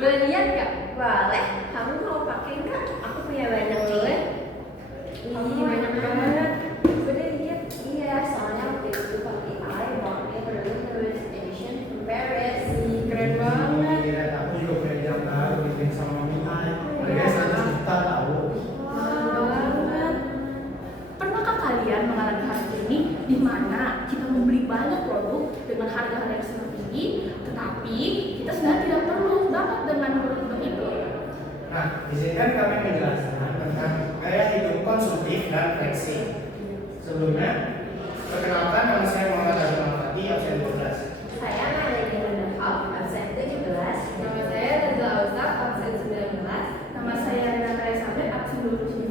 Boleh lihat nggak? Boleh. Kamu mau pakai nggak? Aku punya banyak nih. Ini banyak banget. Boleh lihat? Iya, soalnya waktu itu pakai iPhone limited edition from Paris. Keren banget. Iya, aku juga punya jam baru bikin sama Mami. Harga sana juta tahu. Banget. Pernahkah kalian mengalami hal ini di mana kita membeli banyak produk dengan harga-harga yang sangat tinggi, tetapi kita sebenarnya tidak perlu banget dengan produk itu? Nah, di sini kan kami menjelaskan tentang gaya hidup konsumtif dan flexi. Sebelumnya, perkenalkan nama saya Muhammad Azam Al-Fatih, absen 12. Saya Nadia Nurhab, absen 17. Nama saya Reza Auzak, absen 19. Nama saya Renata Isabel, absen 29.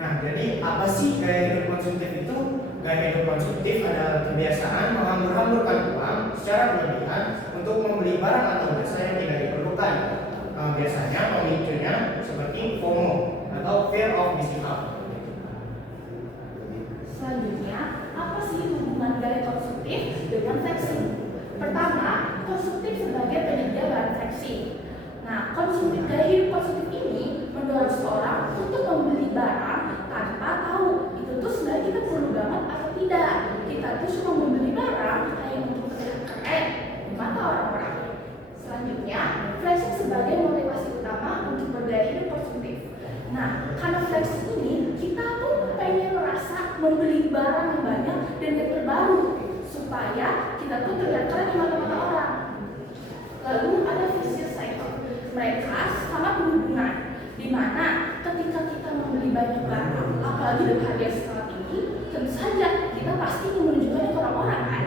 Nah, jadi apa sih gaya hidup konsumtif itu? Gaya hidup konsumtif adalah kebiasaan menghambur-hamburkan uang secara berlebihan untuk membeli barang atau jasa yang tidak diperlukan. Biasanya pemicunya seperti FOMO atau fear of missing out. Selanjutnya, apa sih hubungan gaya konsumtif dengan flexi? Pertama, konsumtif sebagai penyedia barang flexi. Nah, gaya hidup konsumtif ini mendorong seseorang untuk membeli barang tanpa tahu itu tuh sebenarnya kita perlu banget atau tidak. Kita tuh cuma membeli barang hanya untuk terlihat keren di mata orang-orang. Selanjutnya, flexing sebagai motivasi utama untuk bergaya hidup konsumtif. Nah, karena flexing ini kita tuh pengen merasa membeli barang yang banyak dan yang terbaru supaya kita tuh terlihat keren di mata-mata orang. Lalu ada vicious cycle. Mereka sangat berhubungan di mana ketika kita membeli banyak barang, apalagi dengan harga yang sangat tinggi, tentu saja kita pasti menunjukkannya ke orang-orang kan.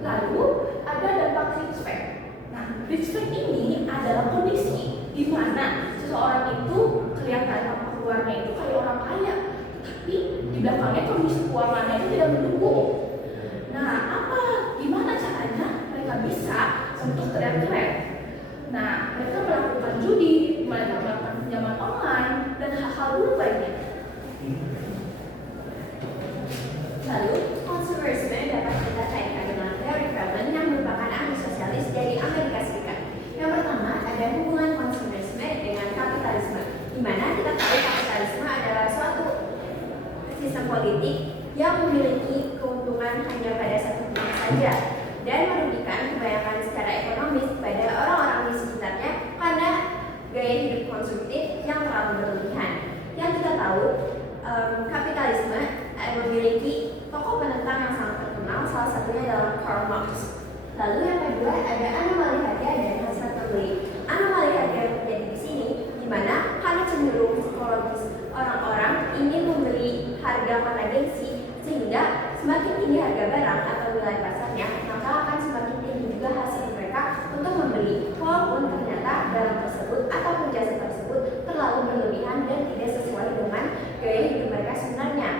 Lalu ada dampak respect. Nah, respect ini adalah kondisi di mana seseorang itu kelihatan tampak luarnya itu kayak orang kaya, tapi di belakangnya kondisi keuangannya itu tidak mendukung. Nah, gimana caranya mereka bisa untuk terlihat keren? Nah, mereka melakukan judi, mereka melakukan pinjaman online, dan hal-hal buruk lainnya. Lalu, konsumerisme dapat kita kaitkan dengan teori Friedman yang merupakan ahli sosialis dari Amerika Serikat. Yang pertama, ada hubungan konsumerisme dengan kapitalisme, di mana kita tahu kapitalisme adalah suatu sistem politik yang memiliki keuntungan hanya pada satu pihak saja dan merugikan kebanyakan secara ekonomis pada orang-orang di sekitarnya karena gaya hidup konsumtif yang terlalu berlebihan. Yang kita tahu, kapitalisme memiliki tokoh penentang yang sangat terkenal, salah satunya adalah Karl Marx. Lalu yang kedua ada anomali harga dan hasrat terbeli. Anomali harga yang terjadi di sini, di mana karena cenderung psikologis orang-orang ingin membeli harga karena gengsi, sehingga semakin tinggi harga barang atau nilai pasarnya, maka akan semakin tinggi juga hasil mereka untuk membeli, walaupun ternyata barang tersebut ataupun jasa tersebut terlalu berlebihan dan tidak sesuai dengan gaya hidup mereka sebenarnya.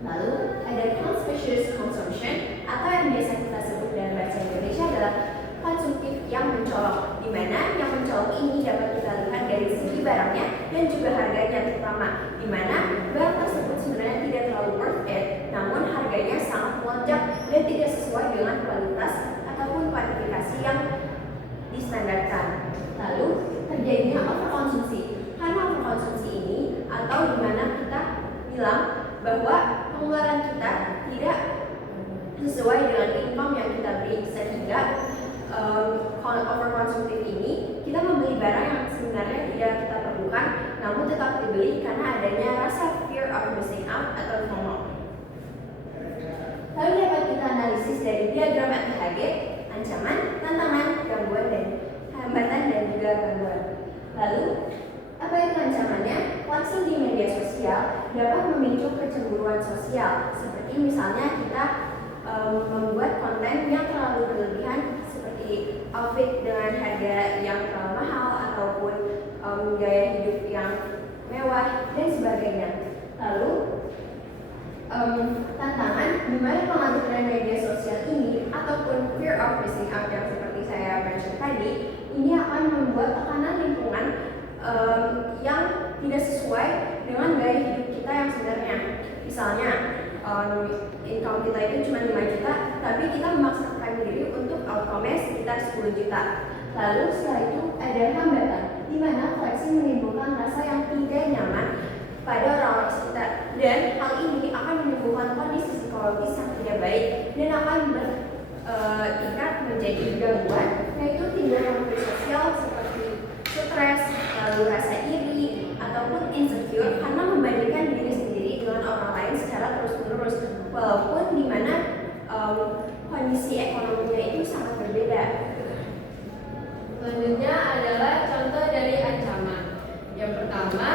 Lalu ada conspicuous consumption atau yang biasa kita sebut dalam bahasa Indonesia adalah konsumtif yang mencolok, di mana yang mencolok ini dapat kita lihat dari segi barangnya dan juga harganya terutama, di mana barang tersebut sebenarnya tidak terlalu worth it, namun harganya sangat melonjak dan tidak sesuai dengan kualitas ataupun kuantifikasi yang distandarkan. Lalu terjadinya overkonsumsi. Karena overkonsumsi ini atau di mana kita bilang bahwa pengeluaran kita tidak sesuai dengan income yang kita beli, sehingga overkonsumtif ini kita membeli barang yang sebenarnya tidak kita perlukan namun tetap dibeli karena adanya rasa fear of missing out atau FOMO. Lalu dapat kita analisis dari diagram ATHG, ancaman, tantangan, gangguan, dan hambatan dan juga gangguan. Lalu apa itu ancamannya? Langsung di media sosial dapat memicu kecemburuan sosial, seperti misalnya kita membuat konten yang terlalu berlebihan seperti outfit dengan harga yang terlalu mahal ataupun gaya hidup yang mewah dan sebagainya. Lalu tantangan di mana pengaruh tren media sosial ini ataupun fear of missing out yang seperti saya mention tadi, ini akan membuat tekanan lingkungan yang tidak sesuai dengan gaya hidup kita yang sebenarnya. Misalnya income kita itu cuma 5 juta, tapi kita memaksakan diri untuk outcome-nya sekitar 10 juta. Lalu setelah itu ada hambatan, di mana flexing menimbulkan rasa yang tidak nyaman pada orang-orang sekitar, dan hal ini akan menimbulkan kondisi psikologis yang tidak baik dan akan berikat menjadi gangguan, yaitu timbul konflik sosial seperti stres, lalu rasa iri ataupun insecure karena membandingkan diri sendiri dengan orang lain secara terus-menerus, walaupun di mana kondisi ekonominya itu sangat berbeda. Selanjutnya adalah contoh dari ancaman. Yang pertama,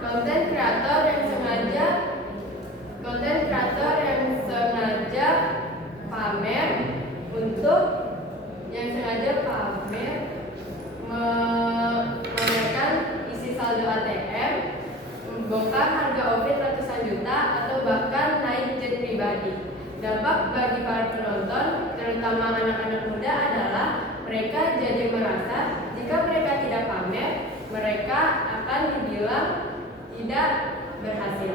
konten kreator yang sengaja pamer memamerkan isi saldo ATM, membongkar harga outfit ratusan juta, atau bahkan naik jet pribadi. Dampak bagi para penonton, terutama anak-anak muda, adalah mereka jadi merasa jika mereka tidak pamer, mereka akan dibilang tidak berhasil.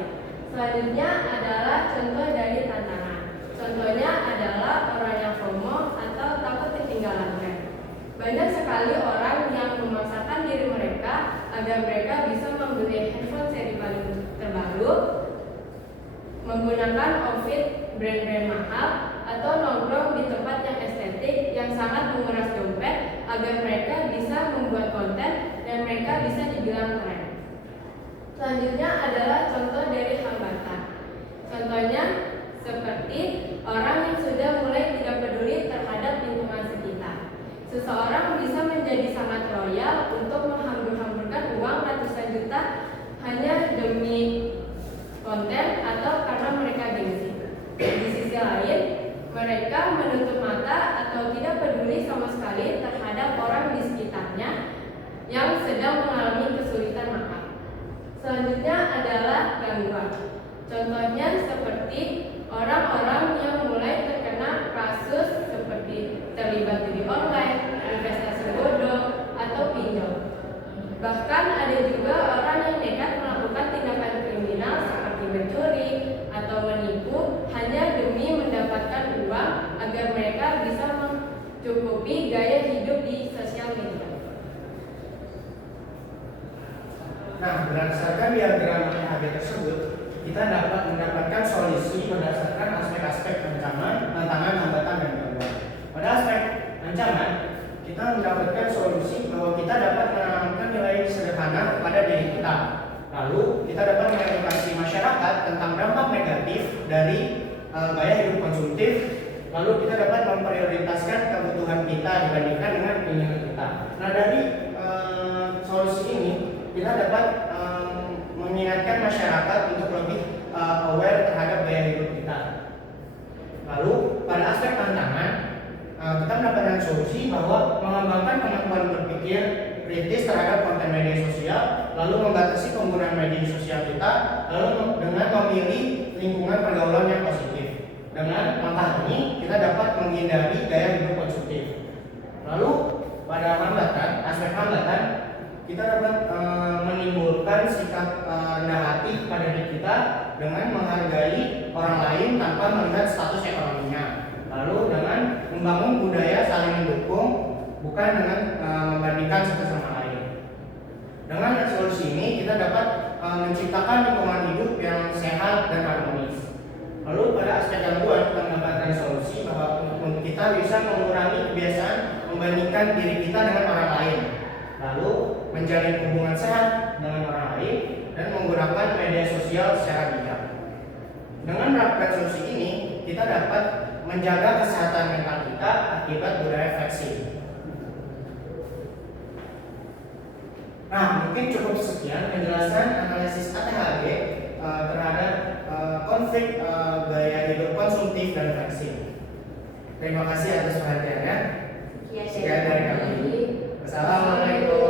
Selanjutnya adalah contoh dari tantangan. Contohnya adalah orang yang FOMO atau takut ketinggalan tren. Banyak sekali orang yang memaksakan diri mereka agar mereka bisa membeli handphone seri paling terbaru, menggunakan outfit brand-brand mahal, atau nongkrong di tempat yang estetik yang sangat menguras dompet agar mereka bisa membuat konten dan mereka bisa dibilang keren. Selanjutnya adalah contoh dari hambatan. Contohnya seperti orang yang sudah mulai tidak peduli terhadap lingkungan sekitar. Seseorang bisa menjadi sangat loyal untuk menghambur-hamburkan uang ratusan juta hanya demi konten atau karena mereka gengsi. Di sisi lain, mereka menutup mata atau tidak peduli sama sekali terhadap orang di sekitarnya yang sedang mengalami kesulitan makan. Selanjutnya adalah gangguan. Contohnya seperti orang-orang yang mulai terkena kasus seperti terlibat judi online, investasi bodong, atau pinjol. Bahkan ada juga orang yang nekat melakukan tindakan kriminal seperti mencuri atau menipu hanya demi mendapatkan uang agar mereka bisa mencukupi gaya hidup di sosial media. Nah, berdasarkan diagram IHB tersebut, kita dapat mendapatkan solusi berdasarkan aspek-aspek ancaman, tantangan, hambatan, dan gangguan. Pada aspek ancaman, kita mendapatkan solusi bahwa kita dapat menanamkan nilai sederhana pada diri kita. Lalu, kita dapat mengedukasi masyarakat tentang dampak negatif dari gaya hidup konsumtif. Lalu, kita dapat memprioritaskan kebutuhan kita dibandingkan dengan keinginan kita. Nah, dari solusi ini, kita dapat mengingatkan masyarakat untuk lebih aware terhadap gaya hidup kita. Lalu pada aspek tantangan, kita mendapatkan solusi bahwa mengembangkan kemampuan berpikir kritis terhadap konten media sosial, lalu membatasi penggunaan media sosial kita, lalu dengan memilih lingkungan pergaulan yang positif. Dengan langkah ini, kita dapat menghindari gaya hidup konsumtif. Lalu pada hambatan, aspek hambatan, kita dapat menimbulkan sikap rendah hati pada diri kita dengan menghargai orang lain tanpa melihat status ekonominya. Lalu dengan membangun budaya saling mendukung, bukan dengan membandingkan satu sama lain. Dengan solusi ini kita dapat menciptakan lingkungan hidup yang sehat dan harmonis. Lalu pada aspek gangguan, kita mendapatkan solusi bahwa kita bisa mengurangi kebiasaan membandingkan diri kita dengan orang lain. Lalu menjalin hubungan sehat dengan orang lain dan menggunakan media sosial secara bijak. Dengan menerapkan solusi ini, kita dapat menjaga kesehatan mental kita akibat budaya flexing. Nah, mungkin cukup sekian penjelasan analisis ATHG terhadap konflik gaya hidup konsumtif dan flexing. Terima kasih atas perhatiannya. Sekian dari kami. Assalamualaikum.